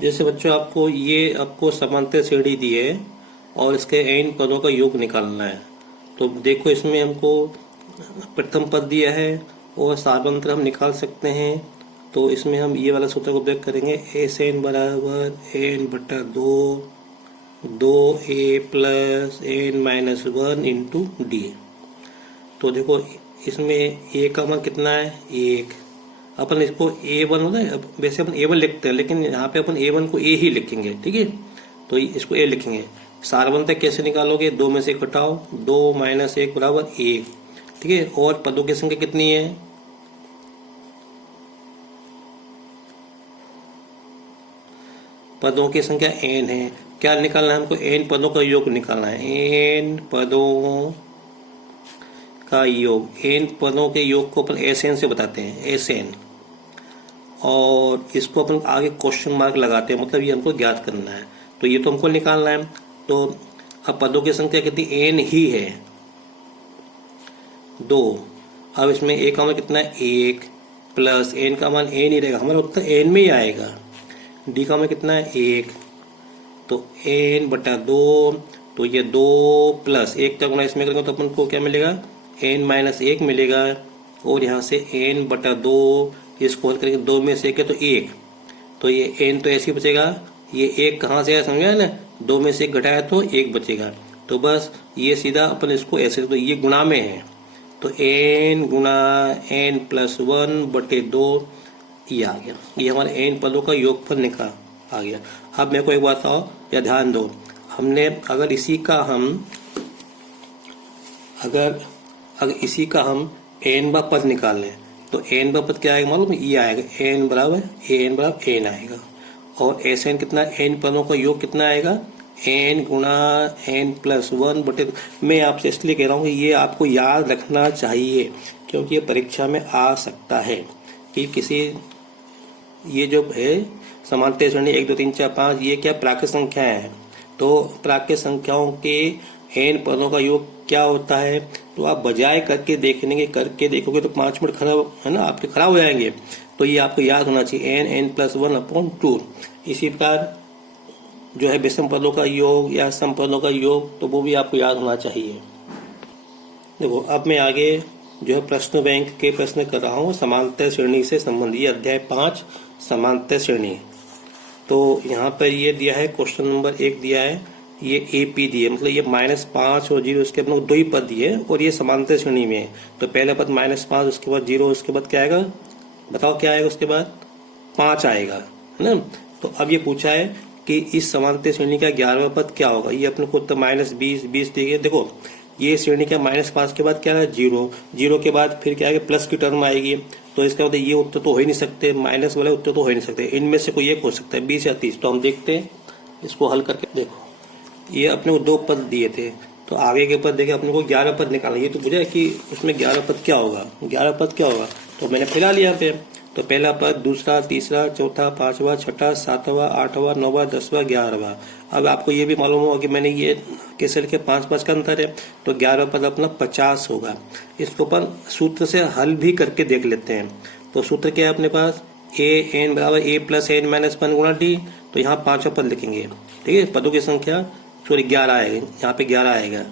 जैसे बच्चों आपको समांतर श्रेणी दी है और इसके n पदों का योग निकालना है। तो देखो इसमें हमको प्रथम पद दिया है और सामांतर हम निकाल सकते हैं। तो इसमें हम ये वाला सूत्र को प्रयोग करेंगे, एस एन बराबर n बटा दो a plus n minus one into d. तो देखो इसमें ए का मान कितना है, एक। अपन इसको A1 होता है, अब वैसे अपन A1 लिखते हैं लेकिन यहाँ पे अपन A1 को A ही लिखेंगे, ठीक है। तो इसको A लिखेंगे। सारवंतक कैसे निकालोगे, दो में से घटाओ, दो माइनस एक बराबर एक, ठीक है। और पदों की संख्या कितनी है, पदों की संख्या n है। क्या निकालना है हमको, n पदों का योग निकालना है। n पदों का योग, n पदों के योग को अपन Sn से बताते हैं, Sn। और इसको अपन आगे क्वेश्चन मार्क लगाते हैं, मतलब ये हमको ज्ञात करना है। तो ये तो हमको निकालना है। तो अब पदों की संख्या कितनी, n ही है, दो। अब इसमें a का मान कितना है, एक, प्लस n का मान n ही रहेगा, हमारा उत्तर n में ही आएगा। d का मान कितना है, एक। तो n बटा दो, तो ये दो प्लस एक का गुणा इसमें करेंगे तो अपन को क्या मिलेगा, n माइनस एक मिलेगा। और यहाँ से n बटा दो, इसको हल करेंगे, दो में से एक है तो एक, तो ये n तो ऐसे ही बचेगा। ये एक कहाँ से आया समझा ना, दो में से एक घटाया तो एक बचेगा। तो बस ये सीधा अपन इसको ऐसे, तो ये गुणा में है, तो n गुणा n प्लस वन बटे दो, ये आ गया। ये हमारे n पदों का योगफल निकाल आ गया। अब मेरे को एक बात बताओ या ध्यान दो, हमने अगर इसी का हम n बा पद निकाल लें तो n बा पद क्या आएगा मालूम, ये आएगा n बराबर n आएगा। और Sn कितना, n पदों का योग कितना आएगा, n गुणा n प्लस वन बटे। मैं आपसे इसलिए कह रहा हूँ कि ये आपको याद रखना चाहिए क्योंकि ये परीक्षा में आ सकता है कि किसी, ये जो है समांतर श्रेणी 1 2 3 4 5, ये क्या प्राकृत संख्या है। तो प्राकृत संख्याओं के n पदों का योग क्या होता है, तो आप बजाय करके देखोगे तो 5 मिनट खराब है ना, आपके खराब हो जाएंगे। तो ये आपको याद होना चाहिए, n plus one upon two. इसी प्रकार जो है विषम पदों का योग या सम पदों का योग, तो वो भी आपको याद होना चाहिए। देखो अब मैं आगे जो है प्रश्न बैंक के प्रश्न कर रहा हूँ समांतर श्रेणी से संबंधित, अध्याय 5 समांतर श्रेणी। तो यहाँ पर ये दिया है, क्वेश्चन नंबर 1 दिया है, ये AP दिए, मतलब ये -5 और 0, उसके अपने दो ही पद दिए और ये समांतर श्रेणी में है। तो पहला पद -5, उसके बाद 0, उसके बाद क्या आएगा, बताओ क्या आएगा, उसके बाद 5 आएगा, है ना। तो अब ये पूछा है कि इस समांतर श्रेणी का 11वां पद क्या होगा। ये अपने को उत्तर -20 20 दिए। देखो ये श्रेणी का -5 के बाद क्या है, 0 0 के बाद फिर क्या आएगा, प्लस की टर्म आएगी। तो इसका मतलब ये उत्तर तो हो ही नहीं सकते, माइनस वाले उत्तर तो हो ही नहीं सकते। इनमें से कोई एक हो सकता है, 20 या 30। तो हम देखते हैं इसको हल करके। देखो ये अपने को दो पद दिए थे, तो आगे के पद देखे अपने को 11 पद निकालना। ये तो बुझा कि उसमें 11 पद क्या होगा, 11 पद क्या होगा। तो मैंने फिलहाल यहाँ पे तो पहला पद, दूसरा, तीसरा, चौथा, पांचवा, छठा, सातवां, आठवां, नौवां, 10वां, 11वां। अब आपको ये भी मालूम होगा कि मैंने ये कैसे लिखे, 5 का अंतर है, तो 11 पद अपना 50 होगा। इसको अपन सूत्र से हल भी करके देख लेते हैं। तो सूत्र क्या है अपने पास, an बराबर a प्लस n माइनस 1 गुणा d। तो यहाँ 5वां पद लिखेंगे, ठीक है। पदों की संख्या 11 आएगा, यहाँ पे 11 आएगा,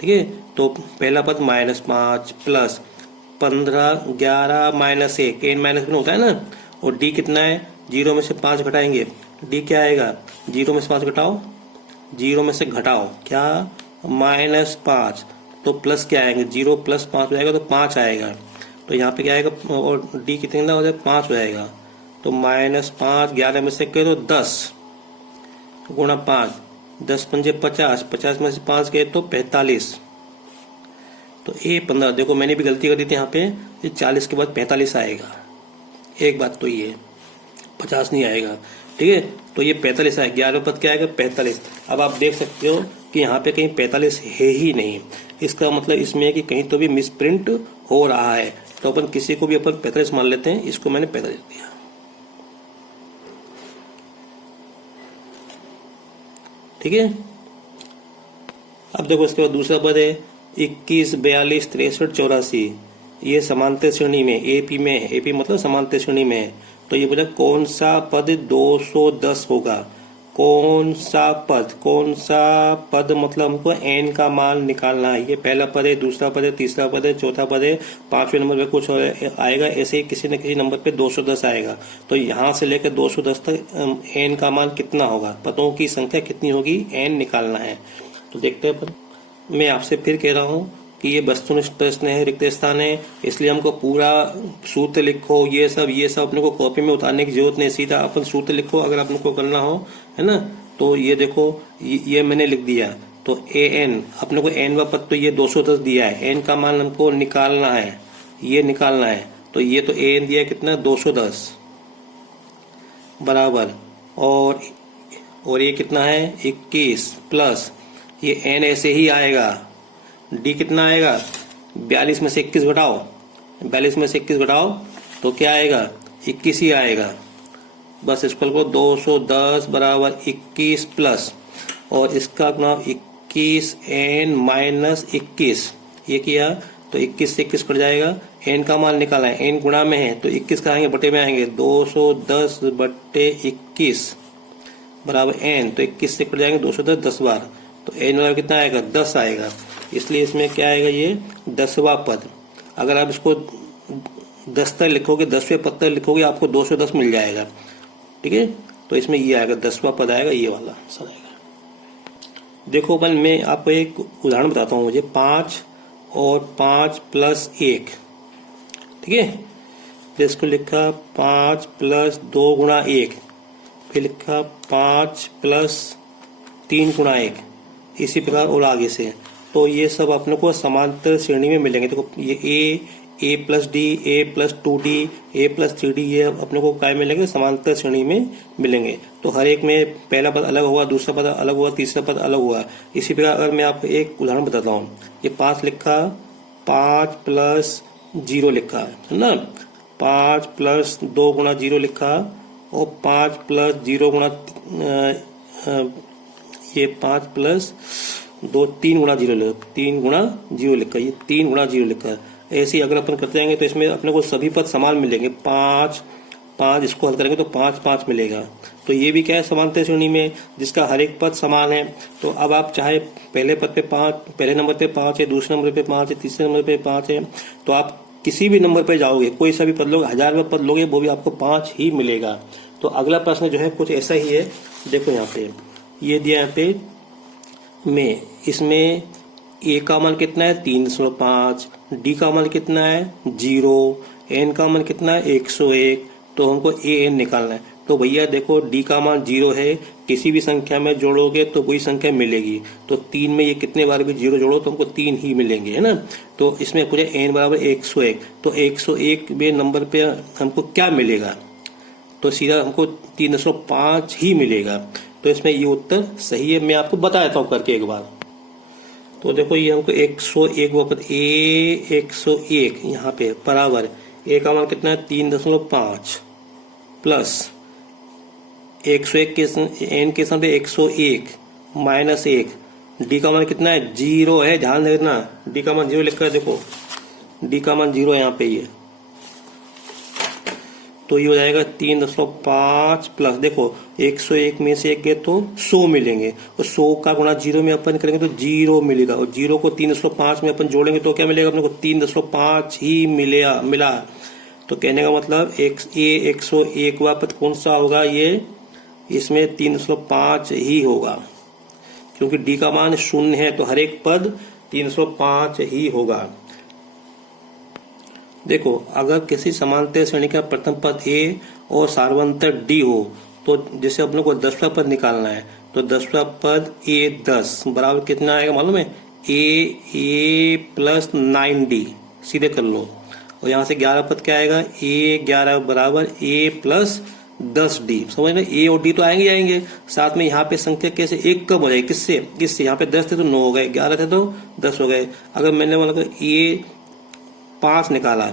ठीक है। तो पहला पद -5 प्लस 15, 11 माइनस 1, n माइनस 1 होता है ना। और d कितना है, 0 में से 5 घटाएंगे, d क्या आएगा, 0 में से 5 घटाओ, 0 में से घटाओ क्या, -5। तो प्लस क्या आएंगे, 0 प्लस 5 हो जाएगा तो 5 आएगा। तो यहाँ पे क्या आएगा, और d कितना हो जाएगा, 5 हो जाएगा। तो -5, 11 में से करो 10 गुणा 5, 10 पंजे 50, 50 में से 5 गए तो 45। तो ये 15, देखो मैंने भी गलती कर दी थी यहाँ पे, ये 40 के बाद 45 आएगा। एक बात तो ये 50 नहीं आएगा, ठीक है। तो ये 45 आएगा, 11 पद क्या आएगा, 45। अब आप देख सकते हो कि यहाँ पे कहीं 45 है ही नहीं। इसका मतलब इसमें है कि कहीं तो भी मिसप्रिंट हो रहा है। तो अपन किसी को भी अपन 45 मान लेते हैं, इसको मैंने 45 दिया, ठीक है। अब देखो इसके बाद दूसरा पद है 21, 42, 63, 84। ये समांतर श्रेणी में AP में है, AP मतलब समांतर श्रेणी में है। तो ये बोला कौन सा पद 210 होगा, कौन सा पद मतलब हमको n का मान निकालना है। ये पहला पद है, दूसरा पद है, तीसरा पद है, चौथा पद है, पांचवें नंबर पे कुछ आएगा, ऐसे ही किसी न किसी नंबर पे 210 आएगा। तो यहाँ से लेकर 210 तक n का मान कितना होगा, पदों की संख्या कितनी होगी, n निकालना है। तो देखते हैं। मैं आपसे फिर कह रहा हूँ कि ये वस्तुनिष्ठ प्रश्न है, रिक्त स्थान है, इसलिए हमको पूरा सूत्र लिखो, ये सब अपने को कॉपी में उतारने की जरूरत नहीं, सीधा अपन सूत्र लिखो अगर अपने को करना हो, है ना। तो ये देखो, ये मैंने लिख दिया। तो ए एन अपने को एन व पद तो ये 210 दिया है, एन का मान हमको निकालना है, ये निकालना है। तो ये तो ए एन दिया कितना 210 बराबर, और ये कितना है 21 प्लस ये एन ऐसे ही आएगा, डी कितना आएगा 42 में से 21 घटाओ, 42 में से 21 घटाओ तो क्या आएगा 21 ही आएगा। बस इसको लिखो 210 बराबर 21 प्लस, और इसका गुना 21 एन माइनस 21, ये किया तो 21 से 21 कट जाएगा। एन का मान निकाला है, एन गुणा में है तो 21 का आएंगे बटे में आएंगे, 210 बटे 21 बराबर एन, तो 21 से कट जाएंगे 210 10 बार, तो एन बराबर कितना आएगा 10 आएगा। इसलिए इसमें क्या आएगा ये 10वां पद। अगर आप इसको 10 तक लिखोगे, 10वें पद तक लिखोगे आपको 210 मिल जाएगा, ठीक है। तो इसमें ये आएगा 10वां पद आएगा, ये वाला सर आएगा। देखो अपन मैं आपको एक उदाहरण बताता हूँ, मुझे 5 और 5 प्लस 1, ठीक है। फिर इसको लिखा 5 प्लस 2 गुणा 1, फिर लिखा 5 प्लस 3 गुणा 1, इसी प्रकार और आगे से। तो ये सब अपने को समांतर श्रेणी में मिलेंगे। देखो ये ए प्लस डी, ए प्लस 2d, ए प्लस 3d, ये अपने को काय मिलेंगे समांतर श्रेणी में मिलेंगे। तो हर एक में पहला पद अलग हुआ, दूसरा पद अलग हुआ, तीसरा पद अलग हुआ। इसी प्रकार अगर मैं आपको एक उदाहरण बताता हूँ, ये 5 लिखा, 5 प्लस 0 लिखा है ना, 5 प्लस 2 गुणा 0 लिखा, और 5 प्लस 0 गुणा ये 5 प्लस 2 3 गुणा 0 लिखा, 3 गुणा 0 लिखा, ये 3 गुणा 0 लिखा। ऐसे ही अगर अपन करते जाएंगे तो इसमें अपने को सभी पद समान मिलेंगे, 5 5 इसको हल करेंगे तो 5 5 मिलेगा। तो ये भी क्या है समांतर श्रेणी में, जिसका हर एक पद समान है। तो अब आप चाहे पहले पद पे 5, पहले नंबर पे 5 है, दूसरे नंबर पे 5 है, तीसरे नंबर पे 5 है, तो आप किसी भी नंबर पे जाओगे, कोई सा भी पद लोगे, 1000वां पद लोगे, वो भी आपको 5 ही मिलेगा। तो अगला प्रश्न जो है कुछ ऐसा ही है। देखो यहाँ पे ये दिया, यहाँ पे में इसमें ए का मान कितना है 3.5, डी का मान कितना है 0, एन का मान कितना है 101, तो हमको ए एन निकालना है। तो भैया देखो डी का मान 0 है, किसी भी संख्या में जोड़ोगे तो वही संख्या मिलेगी। तो 3 में ये कितने बार भी 0 जोड़ो तो हमको 3 ही मिलेंगे, है ना। तो इसमें कुछ एन बराबर 101, तो 101वें नंबर पे हमको क्या मिलेगा, तो सीधा हमको 3.5 ही मिलेगा। तो इसमें ये उत्तर सही है। मैं आपको बता देता हूँ करके एक बार। तो देखो ये हमको 101 वक्त ए 101 यहाँ पे बराबर ए का मान कितना है 3.5 प्लस 101 के एन के स्थान पे 101 माइनस 1, डी का मान कितना है 0 है, ध्यान देना डी का मान 0 लिखा है। देखो डी का मान 0 है यहाँ पे ये, तो ये हो जाएगा 3.5 प्लस, देखो 101 में से 1 गए तो 100 मिलेंगे, और 100 का गुणा 0 में अपन करेंगे तो 0 मिलेगा, और 0 को 3.5 में अपन जोड़ेंगे तो क्या मिलेगा अपने को 3.5 ही मिला। तो कहने का मतलब ये 101वां पद कौन सा होगा, ये इसमें 3.5 ही होगा, क्योंकि डी का मान 0 है तो हर एक पद 3.5 ही होगा। देखो अगर किसी समांतर श्रेणी का प्रथम पद ए और सार्वंतर डी हो, तो जैसे अपने को 10वां पद निकालना है, तो 10वां पद ए 10 बराबर कितना आएगा मालूम है, ए प्लस 9d, सीधे कर लो। और यहाँ से 11 पद क्या आएगा, ए 11 बराबर ए प्लस 10d। समझ में, ए और डी तो आएंगे, साथ में यहाँ पे संख्या कैसे एक कम हो जाएगी, किससे यहाँ पे 10 थे तो 9 हो गए, 11 थे तो 10 हो गए। अगर मैंने मतलब ए 5 निकाला,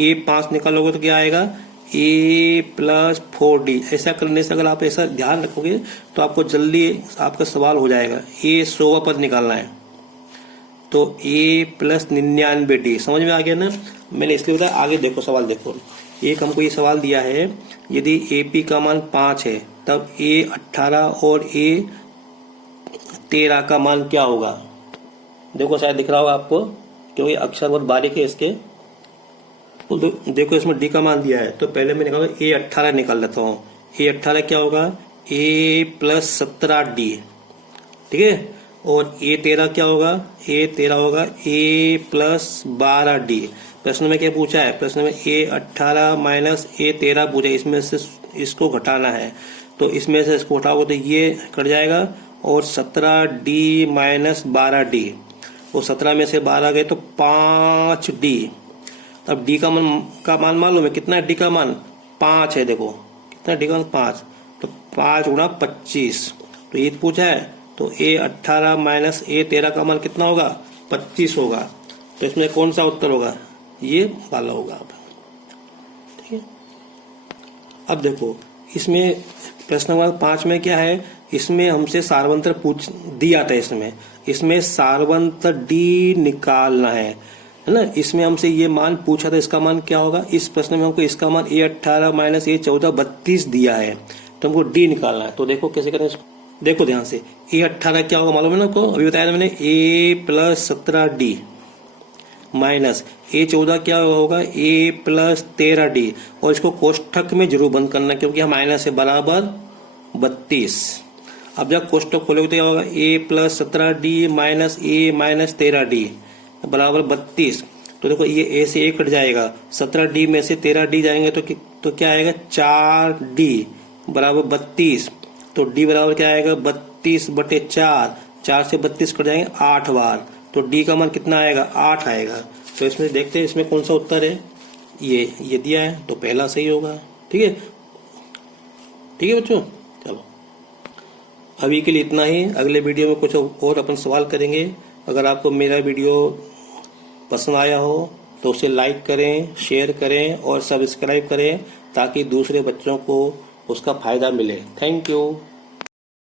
ए 5 निकालोगे तो क्या आएगा ए प्लस 4d। ऐसा करने से अगर आप ऐसा ध्यान रखोगे तो आपको जल्दी आपका सवाल हो जाएगा। ए 100वां पद निकालना है, तो a प्लस 99d। समझ में आ गया ना? मैंने इसलिए बताया। आगे देखो सवाल देखो, एक हमको ये सवाल दिया है, यदि AP का मान 5 है तब A 18 और A 13 का मान क्या होगा? देखो शायद दिख रहा होगा आपको, क्योंकि अक्षर बहुत बारीक है इसके। तो देखो इसमें D का मान दिया है, तो पहले मैं निकालूंगा A 18 निकाल लेता हूँ। A 18 क्या होगा? A प्लस 17D, ठीक है। और A 13 क्या होगा? A 13 होगा A प्लस 12D। प्रश्न में क्या पूछा है? प्रश्न में A 18 माइनस A 13 पूछा है, इसमें से इसको घटाना है। तो इसमें से इसको घटाओगे तो ये कट जाएगा, और 17D माइनस 12D, वो 17 में से 12 गए तो 5D। अब D का मान मालूम है कितना है? D का मान 5 है। देखो कितना D का मान 5, तो 5 गुणा 25, तो ये पूछा है। तो A 18 माइनस A 13 का मान कितना होगा? 25 होगा। तो इसमें कौन सा उत्तर होगा? ये वाला होगा। ठीक है। अब देखो इसमें प्रश्न नंबर 5 में क्या है? इसमें हमसे सार्वंतर पूछ दिया था। इसमें सार्वंतर D निकालना है ना? इसमें हमसे ये मान पूछा था, इसका मान क्या होगा? इस प्रश्न में हमको इसका मान A 18 माइनस A 14 32 दिया है, तो हमको D निकालना है। तो देखो कैसे करें इसको, देखो ध्यान से। A 18 क्या होगा मालूम है ना आपको? अभी बताया था मैंने, A plus 17D minus A 14 क्या होगा? A प्लस 13D, और इसको कोष्ठक में जरूर बंद करना, क्योंकि हम माइनस है बराबर 32। अब जब कोष्ठक खोलोगे तो क्या होगा? A plus 17D minus A minus 13D बराबर 32। तो देखो ये A से A कट जाएगा, 17D में से 13D जाएंगे तो क्या आएगा? 4D बराबर 32। तो D बराबर क्या आएगा? 32/4, 4 से 32 कट जाएंगे 8 बार, तो D का मान कितना आएगा? 8 आएगा। तो इसमें देखते हैं इसमें कौन सा उत्तर है। ये दिया है तो पहला सही होगा। ठीक है, ठीक है बच्चों, चलो अभी के लिए इतना ही। अगले वीडियो में कुछ और अपन सवाल करेंगे। अगर आपको मेरा वीडियो पसंद आया हो तो उसे लाइक करें, शेयर करें और सब्सक्राइब करें, ताकि दूसरे बच्चों को उसका फायदा मिले। Thank you.